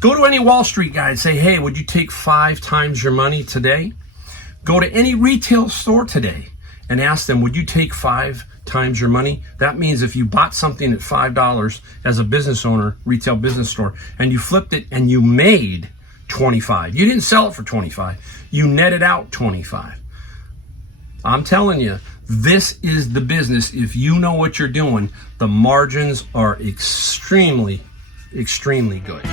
Go to any Wall Street guy and say, hey, would you take 5 times your money today? Go to any retail store today and ask them, would you take 5 times your money? That means if you bought something at $5 as a business owner, retail business store, and you flipped it and you made 25. You didn't sell it for 25. You netted out 25. I'm telling you, this is the business. If you know what you're doing, the margins are extremely, extremely good.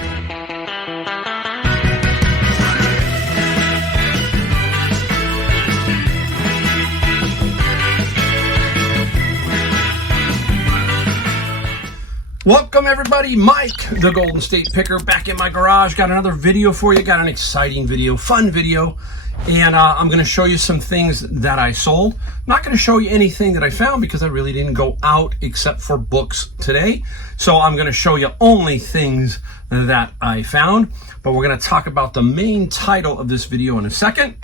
Welcome everybody, Mike, the Golden State Picker, back in my garage. Got another video for you, got an exciting video, fun video, and I'm gonna show you some things that I sold. I'm not gonna show you anything that I found because I really didn't go out except for books today. So I'm gonna show you only things that I found, but we're gonna talk about the main title of this video in a second.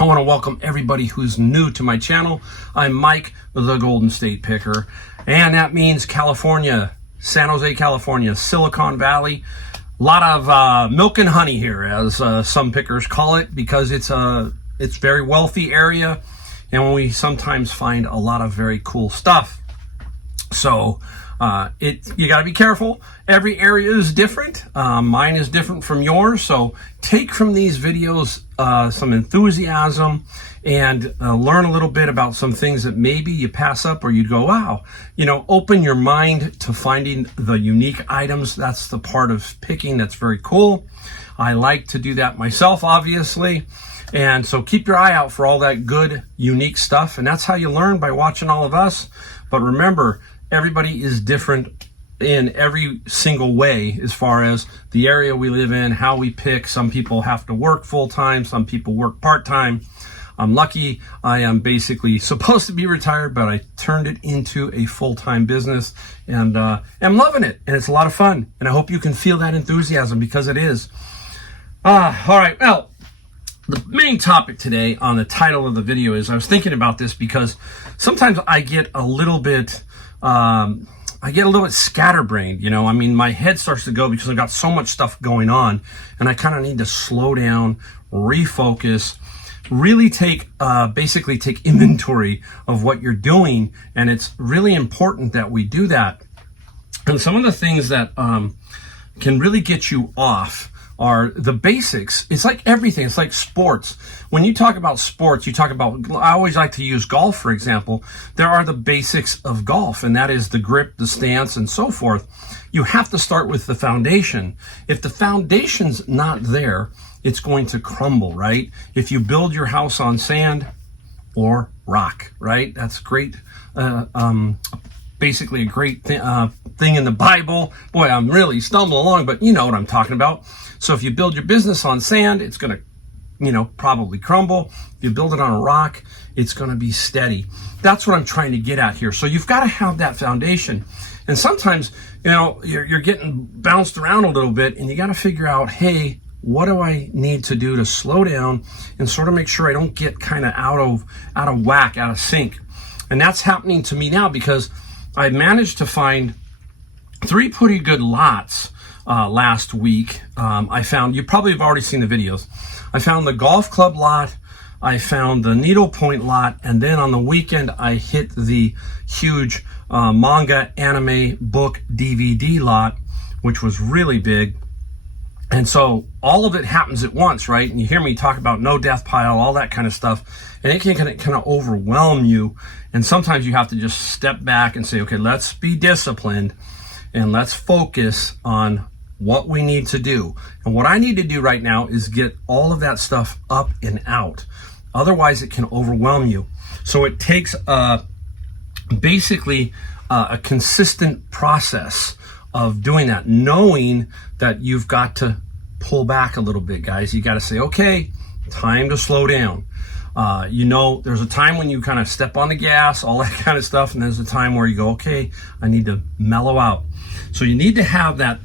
I wanna welcome everybody who's new to my channel. I'm Mike, the Golden State Picker, and that means California, San Jose, California, Silicon Valley. A lot of milk and honey here, as some pickers call it, because it's very wealthy area, and we sometimes find a lot of very cool stuff. So you got to be careful. Every area is different. Mine is different from yours. So take from these videos some enthusiasm and learn a little bit about some things that maybe you pass up or you'd go, wow. You know, open your mind to finding the unique items. That's the part of picking that's very cool. I like to do that myself, obviously. And so keep your eye out for all that good, unique stuff. And that's how you learn, by watching all of us. But remember, everybody is different in every single way as far as the area we live in, how we pick. Some people have to work full-time, some people work part-time. I'm lucky. I am basically supposed to be retired, but I turned it into a full-time business, and I'm loving it, and it's a lot of fun. And I hope you can feel that enthusiasm, because it is. All right, well, the main topic today on the title of the video is, I was thinking about this because sometimes I get a little bit scatterbrained, you know. I mean, my head starts to go because I've got so much stuff going on, and I kind of need to slow down, refocus, really basically take inventory of what you're doing. And it's really important that we do that. And some of the things that can really get you off are the basics. It's like everything. It's like sports. When you talk about sports, you talk about, I always like to use golf, for example. There are the basics of golf, and that is the grip, the stance, and so forth. You have to start with the foundation. If the foundation's not there, it's going to crumble, right? If you build your house on sand or rock, right? That's great. Basically a great thing in the Bible. Boy, I'm really stumbling along, but you know what I'm talking about. So if you build your business on sand, it's going to, you know, probably crumble. If you build it on a rock, it's going to be steady. That's what I'm trying to get at here. So you've got to have that foundation. And sometimes, you know, you're getting bounced around a little bit, and you got to figure out, hey, what do I need to do to slow down and sort of make sure I don't get kind of out of whack, out of sync? And that's happening to me now, because I managed to find 3 pretty good lots last week. I found, you probably have already seen the videos. I found the golf club lot, I found the needlepoint lot, and then on the weekend I hit the huge manga, anime, book, DVD lot, which was really big. And so all of it happens at once, right? And you hear me talk about no death pile, all that kind of stuff, and it can kind of overwhelm you. And sometimes you have to just step back and say, okay, let's be disciplined and let's focus on what we need to do. And what I need to do right now is get all of that stuff up and out. Otherwise, it can overwhelm you. So it takes basically a consistent process of doing that, knowing that you've got to pull back a little bit, guys. You got to say, okay, time to slow down. You know, there's a time when you kind of step on the gas, all that kind of stuff, and there's a time where you go, okay, I need to mellow out. So you need to have that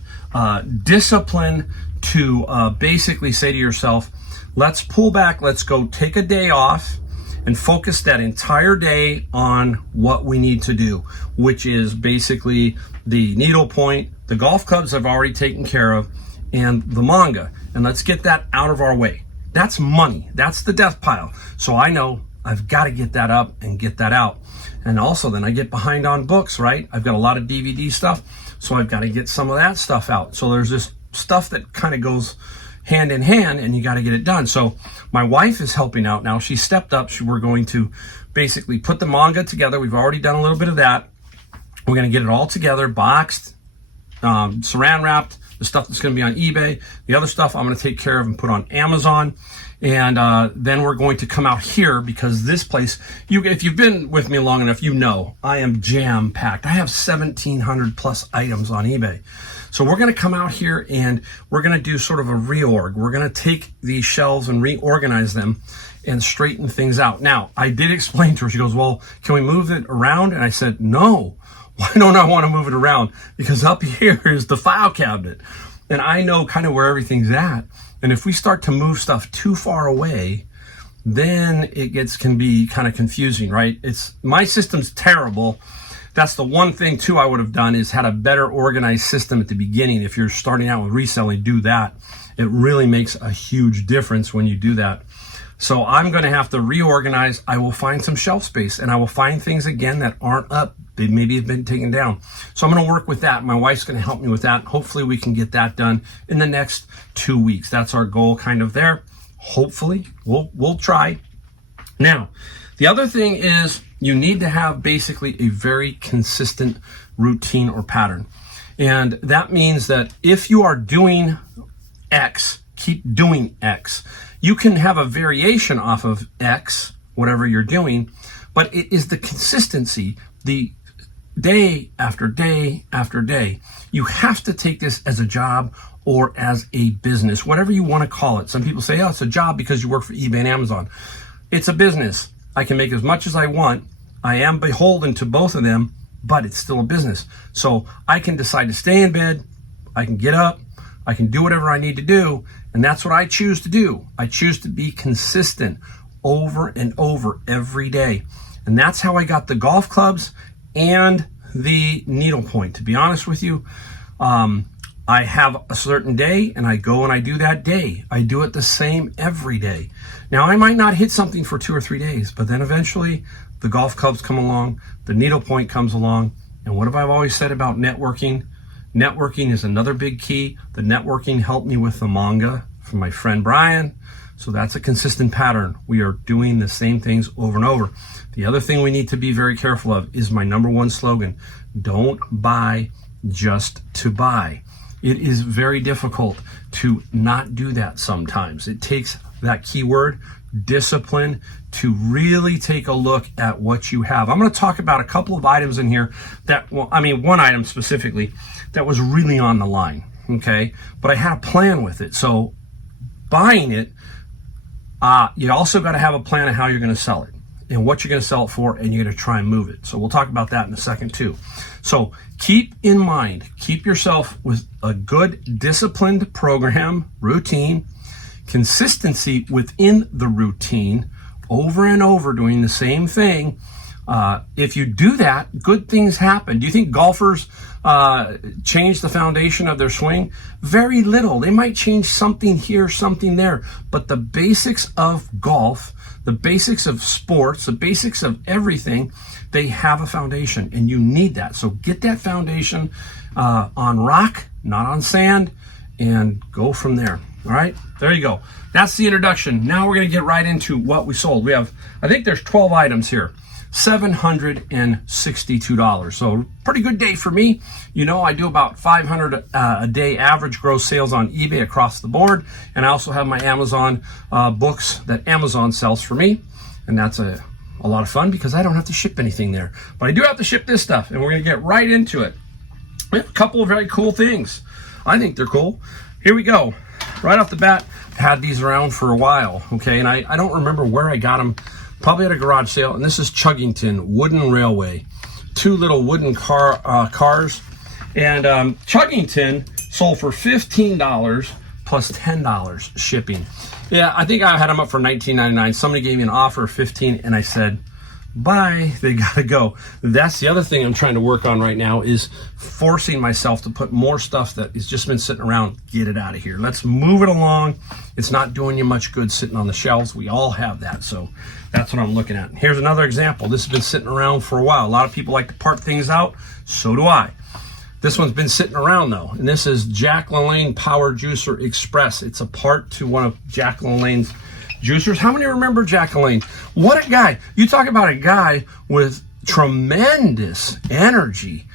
discipline to basically say to yourself, let's pull back, let's go take a day off and focus that entire day on what we need to do, which is basically the needlepoint. The golf clubs I've already taken care of, and the manga, and let's get that out of our way. That's money. That's the death pile. So I know I've got to get that up and get that out. And also then I get behind on books, right? I've got a lot of DVD stuff, so I've got to get some of that stuff out. So there's this stuff that kind of goes hand in hand, and you got to get it done. So my wife is helping out now. She stepped up. We're going to basically put the manga together. We've already done a little bit of that. We're going to get it all together, boxed, saran wrapped, the stuff that's going to be on eBay. The other stuff I'm going to take care of and put on Amazon. And then we're going to come out here, because this place, if you've been with me long enough, you know I am jam-packed. I have 1,700 plus items on eBay. So we're going to come out here and we're going to do sort of a reorg. We're going to take these shelves and reorganize them and straighten things out. Now, I did explain to her, she goes, well, can we move it around? And I said, no. Why don't I want to move it around? Because up here is the file cabinet, and I know kind of where everything's at. And if we start to move stuff too far away, then it can be kind of confusing, right? My system's terrible. That's the one thing too I would have done, is had a better organized system at the beginning. If you're starting out with reselling, do that. It really makes a huge difference when you do that. So I'm going to have to reorganize. I will find some shelf space, and I will find things again that aren't up. They maybe have been taken down. So I'm going to work with that. My wife's going to help me with that. Hopefully we can get that done in the next 2 weeks. That's our goal kind of there. Hopefully we'll try. Now, the other thing is you need to have basically a very consistent routine or pattern. And that means that if you are doing X, keep doing X. You can have a variation off of X, whatever you're doing, but it is the consistency, the day after day after day. You have to take this as a job or as a business, whatever you want to call it. Some people say, oh, it's a job because you work for eBay and Amazon. It's a business. I can make as much as I want. I am beholden to both of them, but it's still a business. So I can decide to stay in bed. I can get up. I can do whatever I need to do. And that's what I choose to do. I choose to be consistent over and over every day. And that's how I got the golf clubs and the needlepoint. To be honest with you, I have a certain day and I go and I do that day. I do it the same every day. Now, I might not hit something for 2 or 3 days, but then eventually the golf clubs come along, the needlepoint comes along. And what have I always said about networking? Networking is another big key. The networking helped me with the manga from my friend Brian. So that's a consistent pattern. We are doing the same things over and over. The other thing we need to be very careful of is my number one slogan. Don't buy just to buy. It is very difficult to not do that sometimes. It takes that keyword, discipline, to really take a look at what you have. I'm going to talk about a couple of items in here that, well, I mean, one item specifically that was really on the line, okay? But I had a plan with it. So buying it, you also got to have a plan of how you're going to sell it and what you're going to sell it for, and you're going to try and move it. So we'll talk about that in a second too. So keep in mind, keep yourself with a good disciplined program, routine, consistency within the routine, over and over doing the same thing. If you do that, good things happen. Do you think golfers change the foundation of their swing? Very little. They might change something here, something there, but the basics of golf, the basics of sports, the basics of everything, they have a foundation, and you need that. So get that foundation on rock, not on sand, and go from there. All right, there you go. That's the introduction. Now we're going to get right into what we sold. We have, I think there's 12 items here. $762. So pretty good day for me. You know, I do about 500 a day average gross sales on eBay across the board. And I also have my Amazon books that Amazon sells for me. And that's a lot of fun because I don't have to ship anything there. But I do have to ship this stuff, and we're going to get right into it. We have a couple of very cool things. I think they're cool. Here we go. Right off the bat, I had these around for a while, okay? And I don't remember where I got them. Probably at a garage sale. And this is Chuggington Wooden Railway. 2 little wooden cars. And Chuggington sold for $15 plus $10 shipping. Yeah, I think I had them up for $19.99. Somebody gave me an offer of $15, and I said, bye, they gotta go. That's the other thing I'm trying to work on right now, is forcing myself to put more stuff that has just been sitting around. Get it out of here. Let's move it along. It's not doing you much good sitting on the shelves. We all have that. So that's what I'm looking at. Here's another example. This has been sitting around for a while. A lot of people like to part things out. So do I. This one's been sitting around though, and this is Jack LaLanne Power Juicer Express. It's a part to one of Jack LaLanne's juicers. How many remember Jack LaLanne? What a guy. You talk about a guy with tremendous energy.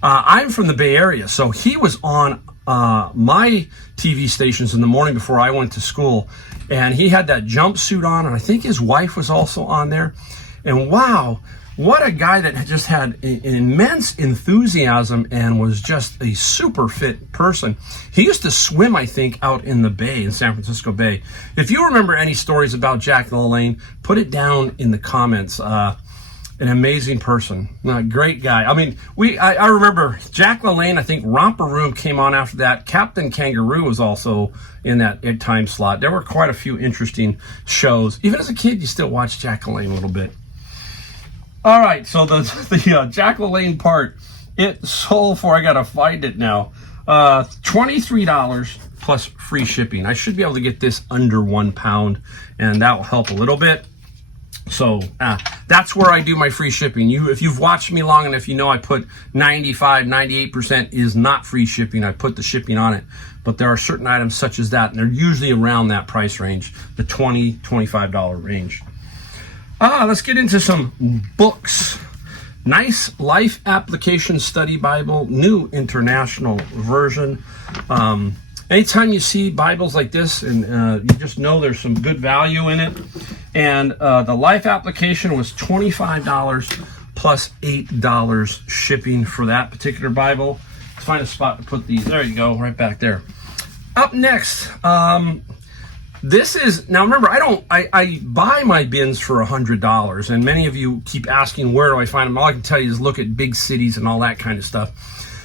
I'm from the Bay Area, so he was on my TV stations in the morning before I went to school, and he had that jumpsuit on, and I think his wife was also on there. And wow, what a guy that just had immense enthusiasm and was just a super fit person. He used to swim, I think, out in the bay, in San Francisco Bay. If you remember any stories about Jack LaLanne, put it down in the comments. An amazing person, great guy. I mean, I remember Jack LaLanne. I think Romper Room came on after that. Captain Kangaroo was also in that time slot. There were quite a few interesting shows. Even as a kid, you still watch Jack LaLanne a little bit. All right, so the Jack LaLanne part, it sold for, I gotta find it now, $23 plus free shipping. I should be able to get this under 1 pound, and that will help a little bit. So that's where I do my free shipping. If you've watched me long enough, you know I put 95, 98% is not free shipping. I put the shipping on it. But there are certain items such as that, and they're usually around that price range, the $20, $25 range. Let's get into some books. Nice Life Application Study Bible, New International Version. Anytime you see Bibles like this, and you just know there's some good value in it. And the Life Application was $25 plus $8 shipping for that particular Bible. Let's find a spot to put these. There you go, right back there. Up next, this is, now remember, I buy my bins for $100, and many of you keep asking where do I find them. All I can tell you is look at big cities and all that kind of stuff.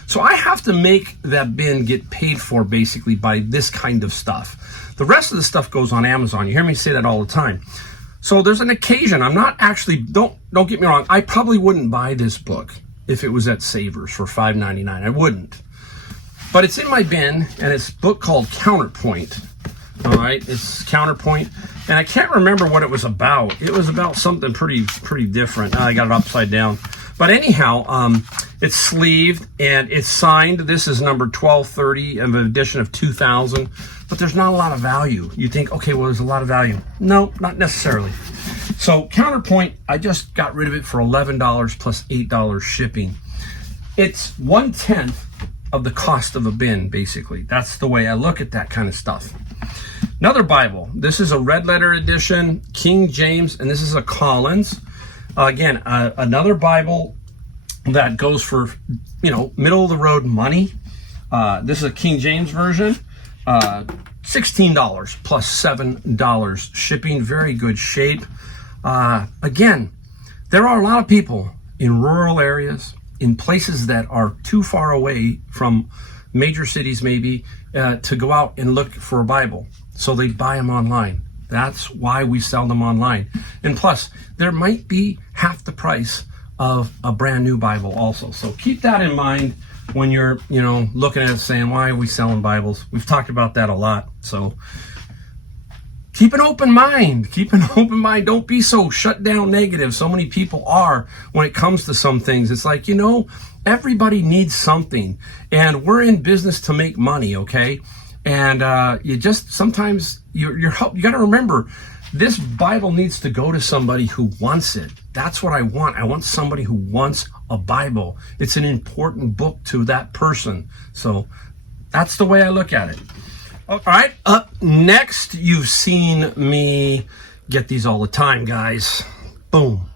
So I have to make that bin get paid for basically by this kind of stuff. The rest of the stuff goes on Amazon. You hear me say that all the time. So there's an occasion, I'm not actually, don't get me wrong, I probably wouldn't buy this book if it was at Savers for $5.99. I wouldn't. But it's in my bin, and it's a book called Counterpoint. All right, it's Counterpoint, and I can't remember what it was about. It was about something pretty different. I got it upside down. But anyhow, it's sleeved and it's signed. This is number 1230 of an edition of 2000, but there's not a lot of value. You think, okay, well, there's a lot of value. No, not necessarily. So Counterpoint, I just got rid of it for $11 plus $8 shipping. It's 1/10 of the cost of a bin, basically. That's the way I look at that kind of stuff. Another Bible. This is a red letter edition, King James, and this is a Collins. Again, another Bible that goes for, middle of the road money. This is a King James version. $16 plus $7 shipping. Very good shape. Again, there are a lot of people in rural areas, in places that are too far away from major cities maybe, to go out and look for a Bible. So they buy them online. That's why we sell them online. And plus, there might be half the price of a brand new Bible also. So keep that in mind when you're, looking at it saying, why are we selling Bibles? We've talked about that a lot. So keep an open mind. Keep an open mind. Don't be so shut down negative. So many people are when it comes to some things. It's like, everybody needs something. And we're in business to make money, okay? And you just sometimes you got to remember, this Bible needs to go to somebody who wants it. That's what I want. I want somebody who wants a Bible. It's an important book to that person. So that's the way I look at it. All right, up next, you've seen me get these all the time, guys. Boom.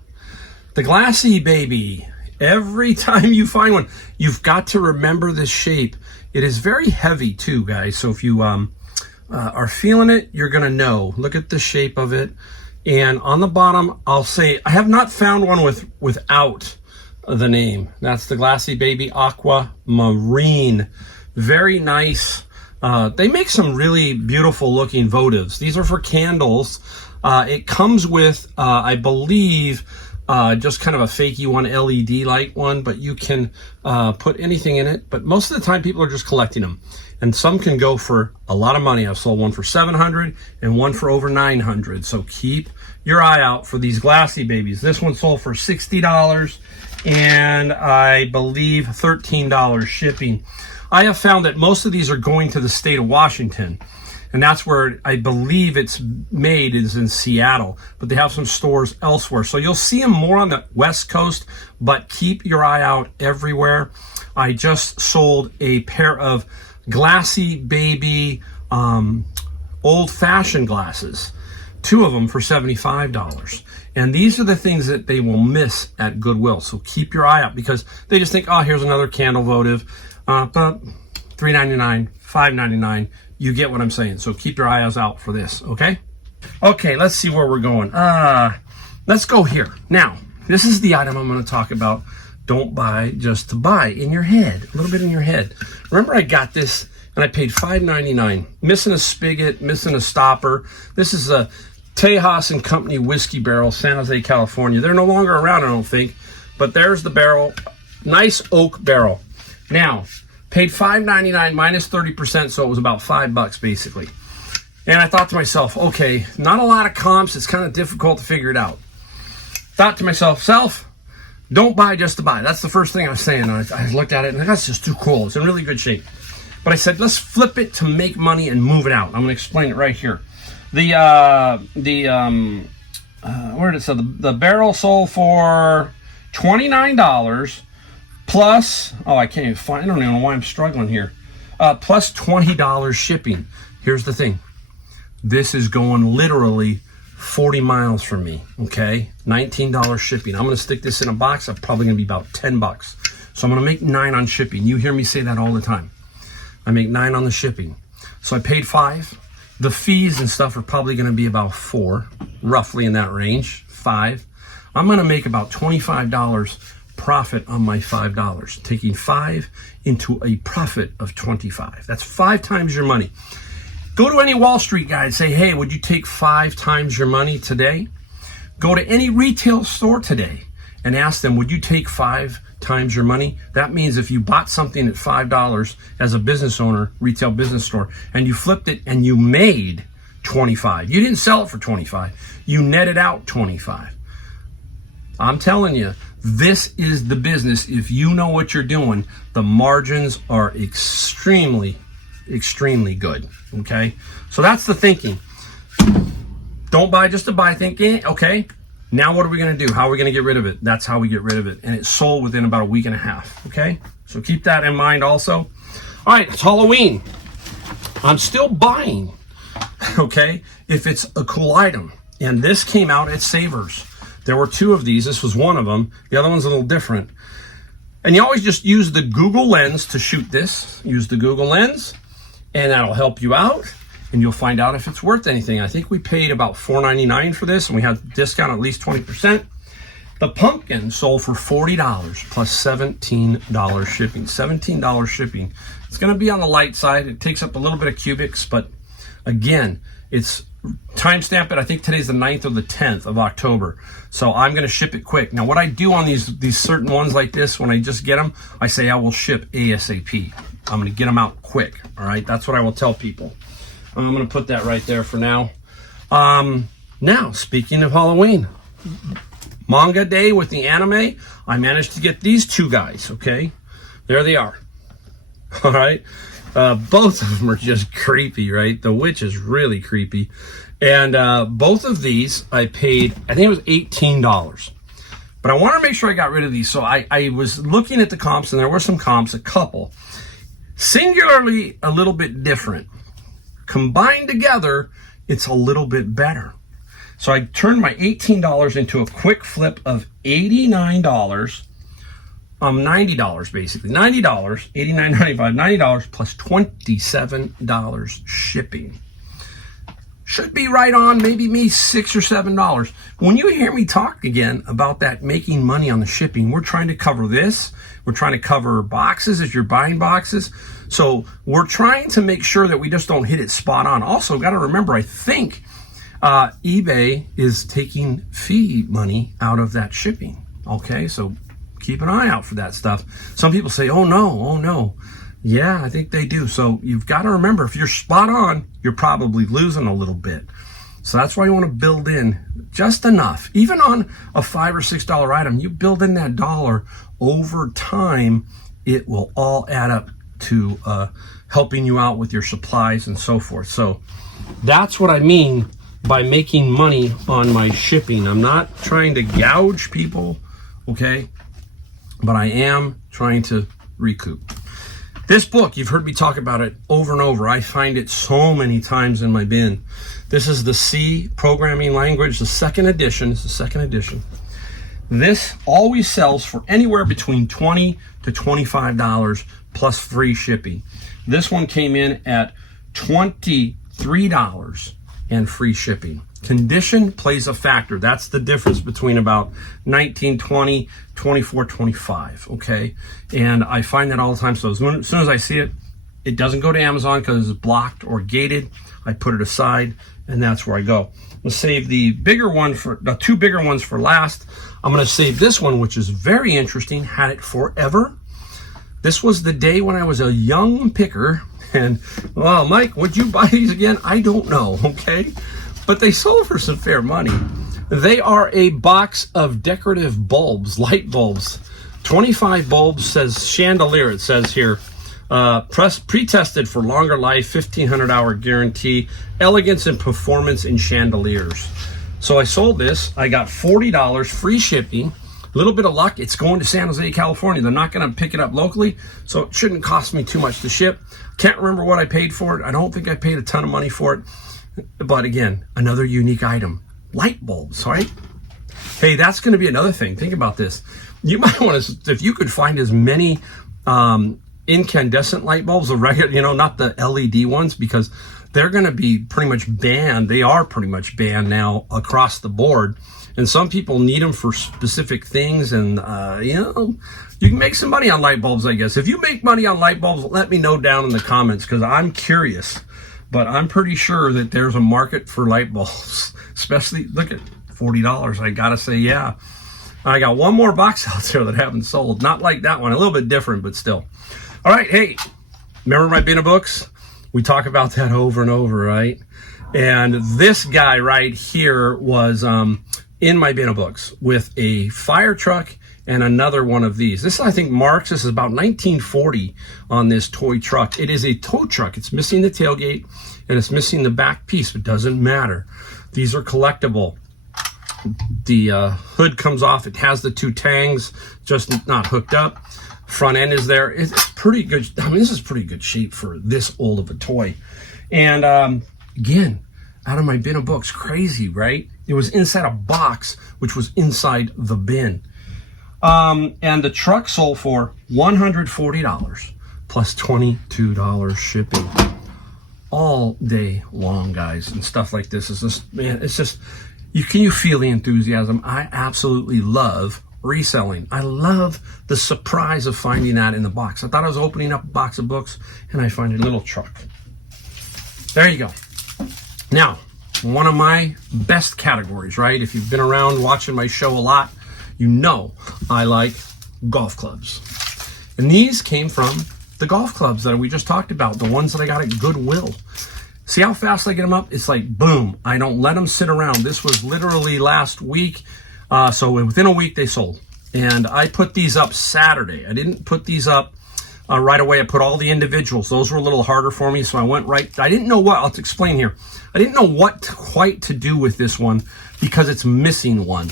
The Glassy Baby. Every time you find one, you've got to remember this shape. It is very heavy too, guys. So if you are feeling it, you're going to know. Look at the shape of it. And on the bottom, I'll say, I have not found one without the name. That's the Glassy Baby Aquamarine. Very nice. They make some really beautiful looking votives. These are for candles. It comes with, I believe, just kind of a fakey one, LED light one, but you can put anything in it. But most of the time people are just collecting them, and some can go for a lot of money. I've sold one for $700 and one for over $900. So keep your eye out for these glassy babies. This one sold for $60 and I believe $13 shipping. I have found that most of these are going to the state of Washington, and that's where I believe it's made, is in Seattle, but they have some stores elsewhere. So you'll see them more on the West Coast, but keep your eye out everywhere. I just sold a pair of glassy baby old-fashioned glasses, 2 of them for $75. And these are the things that they will miss at Goodwill. So keep your eye out, because they just think, oh, here's another candle votive. But $3.99, $5.99, you get what I'm saying. So keep your eyes out for this, okay? Okay, let's see where we're going. Let's go here. Now, this is the item I'm going to talk about. Don't buy just to buy, in your head, a little bit in your head. Remember, I got this and I paid $5.99, missing a spigot, missing a stopper. This is a Tejas and Company whiskey barrel, San Jose, California. They're no longer around, I don't think, but there's the barrel. Nice oak barrel. Now, paid $5.99 minus 30%, so it was about $5 basically. And I thought to myself, okay, not a lot of comps. It's kind of difficult to figure it out. Thought to myself, don't buy just to buy. That's the first thing I was saying. I looked at it and that's just too cool. It's in really good shape. But I said, let's flip it to make money and move it out. I'm going to explain it right here. Where did it say? The barrel sold for $29 plus, I can't even find, I don't even know why I'm struggling here. Plus $20 shipping. Here's the thing. This is going literally 40 miles from me, okay? $19 shipping. I'm going to stick this in a box. I'm probably going to be about $10. So I'm going to make $9 on shipping. You hear me say that all the time. I make $9 on the shipping. So I paid $5. The fees and stuff are probably going to be about $4, roughly in that range, $5. I'm going to make about $25 profit on my $5, taking 5 into a profit of 25. That's 5 times your money. Go to any Wall Street guy and say, hey, would you take 5 times your money today? Go to any retail store today and ask them, would you take 5 times your money? That means if you bought something at $5 as a business owner, retail business store, and you flipped it and you made 25. You didn't sell it for 25. You netted out 25. I'm telling you, this is the business. If you know what you're doing, the margins are extremely, extremely good. Okay? So that's the thinking. Don't buy just to buy thinking, okay, now what are we going to do? How are we going to get rid of it? That's how we get rid of it. And it sold within about a week and a half. Okay? So keep that in mind also. All right, it's Halloween. I'm still buying, okay, if it's a cool item. And this came out at Savers. There were 2 of these. This was one of them. The other one's a little different. And you always just use the Google lens to shoot this. Use the Google lens, and that'll help you out. And you'll find out if it's worth anything. I think we paid about $4.99 for this, and we had a discount at least 20%. The pumpkin sold for $40 plus $17 shipping. $17 shipping. It's going to be on the light side. It takes up a little bit of cubics, but again, it's timestamp it. I think today's the 9th or the 10th of October. So I'm going to ship it quick. Now, what I do on these certain ones like this, when I just get them, I say I will ship ASAP. I'm going to get them out quick. All right. That's what I will tell people. I'm going to put that right there for now. Now, speaking of Halloween, manga day with the anime, I managed to get these 2 guys, okay? There they are. All right? Both of them are just creepy, right? The witch is really creepy. And both of these I paid, I think it was $18. But I want to make sure I got rid of these. So I was looking at the comps, and there were some comps, a couple. Singularly, a little bit different. Combined together, it's a little bit better. So I turned my $18 into a quick flip of $89, $90 basically. $90, $89.95, $90 plus $27 shipping. Should be right on, maybe me $6 or $7. When you hear me talk again about that making money on the shipping, we're trying to cover this. We're trying to cover boxes as you're buying boxes. So we're trying to make sure that we just don't hit it spot on. Also, got to remember, I think eBay is taking fee money out of that shipping. Okay, so keep an eye out for that stuff. Some people say, oh no. Yeah, I think they do. So you've got to remember, if you're spot on, you're probably losing a little bit. So that's why you want to build in just enough. Even on a $5 or $6 item, you build in that dollar over time, it will all add up to helping you out with your supplies and so forth. So that's what I mean by making money on my shipping. I'm not trying to gouge people, okay? But I am trying to recoup. This book, you've heard me talk about it over and over. I find it so many times in my bin. This is the C programming language, the second edition. It's the second edition. This always sells for anywhere between $20 to $25 plus free shipping. This one came in at $23 and free shipping. Condition plays a factor. That's the difference between about 19, 20, 24, 25, okay? And I find that all the time. So as soon as I see it, it doesn't go to Amazon because it's blocked or gated. I put it aside, and that's where I go. I'm gonna save the bigger one for the two bigger ones for last. I'm gonna save this one, which is very interesting. Had it forever. This was the day when I was a young picker, and well, Mike, would you buy these again? I don't know, okay? But they sold for some fair money. They are a box of decorative bulbs, light bulbs. 25 bulbs, says chandelier, it says here. Pre-tested for longer life, 1,500 hour guarantee, elegance and performance in chandeliers. So I sold this. I got $40, free shipping. A little bit of luck, it's going to San Jose, California. They're not going to pick it up locally, so it shouldn't cost me too much to ship. Can't remember what I paid for it. I don't think I paid a ton of money for it. But again, another unique item. Light bulbs, right? Hey, that's going to be another thing. Think about this. You might want to, if you could find as many incandescent light bulbs, the regular, not the LED ones, because they're going to be pretty much banned. They are pretty much banned now across the board. And some people need them for specific things. And, you can make some money on light bulbs, I guess. If you make money on light bulbs, let me know down in the comments, because I'm curious. But I'm pretty sure that there's a market for light bulbs, especially, look at $40. I got to say, yeah. I got one more box out there that I haven't sold. Not like that one, a little bit different, but still. All right, hey, remember my bin of books? We talk about that over and over, right? And this guy right here was in my bin of books with a fire truck and another one of these. This, I think, marks, this is about 1940 on this toy truck. It is a tow truck. It's missing the tailgate and it's missing the back piece. It doesn't matter. These are collectible. The hood comes off. It has the two tangs, just not hooked up. Front end is there. It's pretty good. I mean, this is pretty good shape for this old of a toy. And again, out of my bin of books, crazy, right? It was inside a box, which was inside the bin. And the truck sold for $140 plus $22 shipping all day long, guys. And stuff like this is just, man, it's just, you feel the enthusiasm. I absolutely love reselling. I love the surprise of finding that in the box. I thought I was opening up a box of books and I find a little truck. There you go. Now, one of my best categories, right? If you've been around watching my show a lot, you know I like golf clubs. And these came from the golf clubs that we just talked about, the ones that I got at Goodwill. See how fast I get them up? It's like, boom. I don't let them sit around. This was literally last week. So within a week, they sold. And I put these up Saturday. I didn't put these up right away. I put all the individuals. Those were a little harder for me. So I went right. I didn't know what. I'll explain here. I didn't know what quite to do with this one because it's missing one.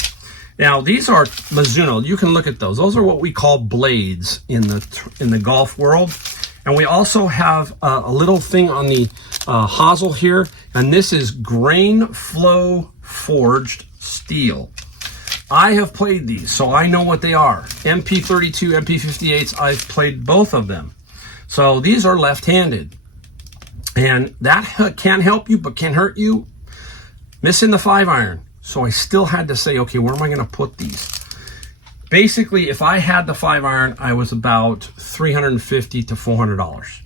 Now, these are Mizuno. You can look at those. Those are what we call blades in the golf world. And we also have a little thing on the hosel here. And this is grain flow forged steel. I have played these, so I know what they are. MP32, MP58s, I've played both of them. So these are left-handed. And that can help you, but can hurt you. Missing the 5-iron. So I still had to say, okay, where am I going to put these? Basically, if I had the 5-iron, I was about $350 to $400.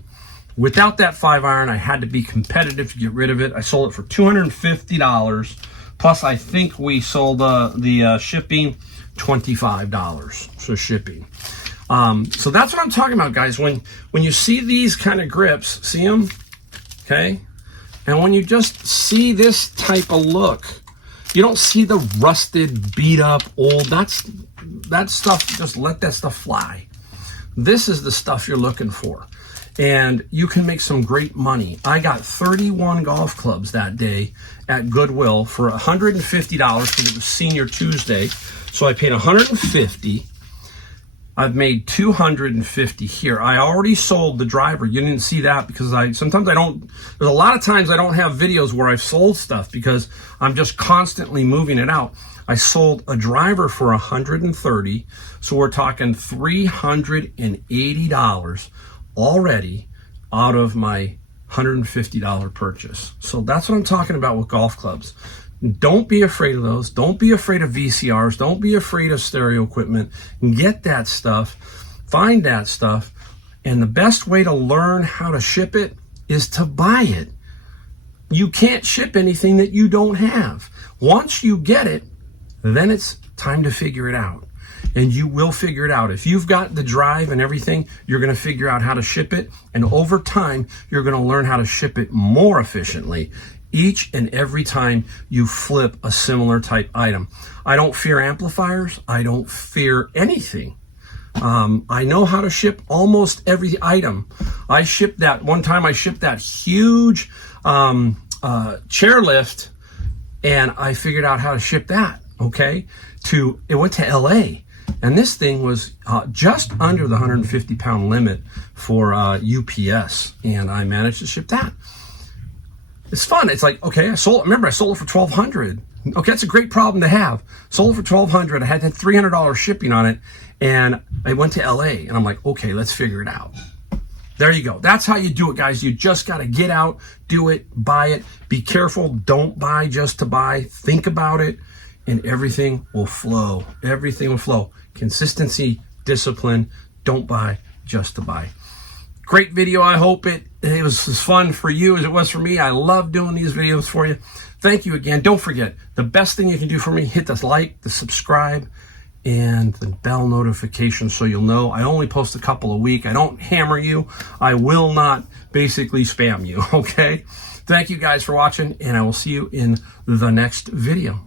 Without that 5-iron, I had to be competitive to get rid of it. I sold it for $250. Plus, I think we sold the shipping $25. So shipping. So that's what I'm talking about, guys. When you see these kind of grips, see them? Okay? And when you just see this type of look, you don't see the rusted, beat up, old. That stuff, just let that stuff fly. This is the stuff you're looking for. And you can make some great money. I got 31 golf clubs that day at Goodwill for $150 because it was Senior Tuesday. So I paid $150. I've made $250 here. I already sold the driver. You didn't see that because sometimes I don't, there's a lot of times I don't have videos where I've sold stuff because I'm just constantly moving it out. I sold a driver for $130. So we're talking $380 already out of my $150 purchase. So that's what I'm talking about with golf clubs. Don't be afraid of those. Don't be afraid of VCRs. Don't be afraid of stereo equipment. Get that stuff. Find that stuff. And the best way to learn how to ship it is to buy it. You can't ship anything that you don't have. Once you get it, then it's time to figure it out. And you will figure it out. If you've got the drive and everything, you're going to figure out how to ship it. And over time, you're going to learn how to ship it more efficiently each and every time you flip a similar type item. I don't fear amplifiers. I don't fear anything. I know how to ship almost every item. I shipped that one time. I shipped that huge chairlift, and I figured out how to ship that. Okay, it went to LA. And this thing was just under the 150-pound limit for UPS, and I managed to ship that. It's fun. It's like, okay, I sold it for $1,200. Okay, that's a great problem to have. Sold it for $1,200. I had $300 shipping on it, and I went to LA, and I'm like, okay, let's figure it out. There you go. That's how you do it, guys. You just got to get out, do it, buy it. Be careful. Don't buy just to buy. Think about it, and everything will flow. Everything will flow. Consistency, discipline. Don't buy just to buy. Great video. I hope it was as fun for you as it was for me. I love doing these videos for you. Thank you again. Don't forget, the best thing you can do for me, hit the like, the subscribe, and the bell notification so you'll know. I only post a couple a week. I don't hammer you. I will not basically spam you, okay? Thank you guys for watching, and I will see you in the next video.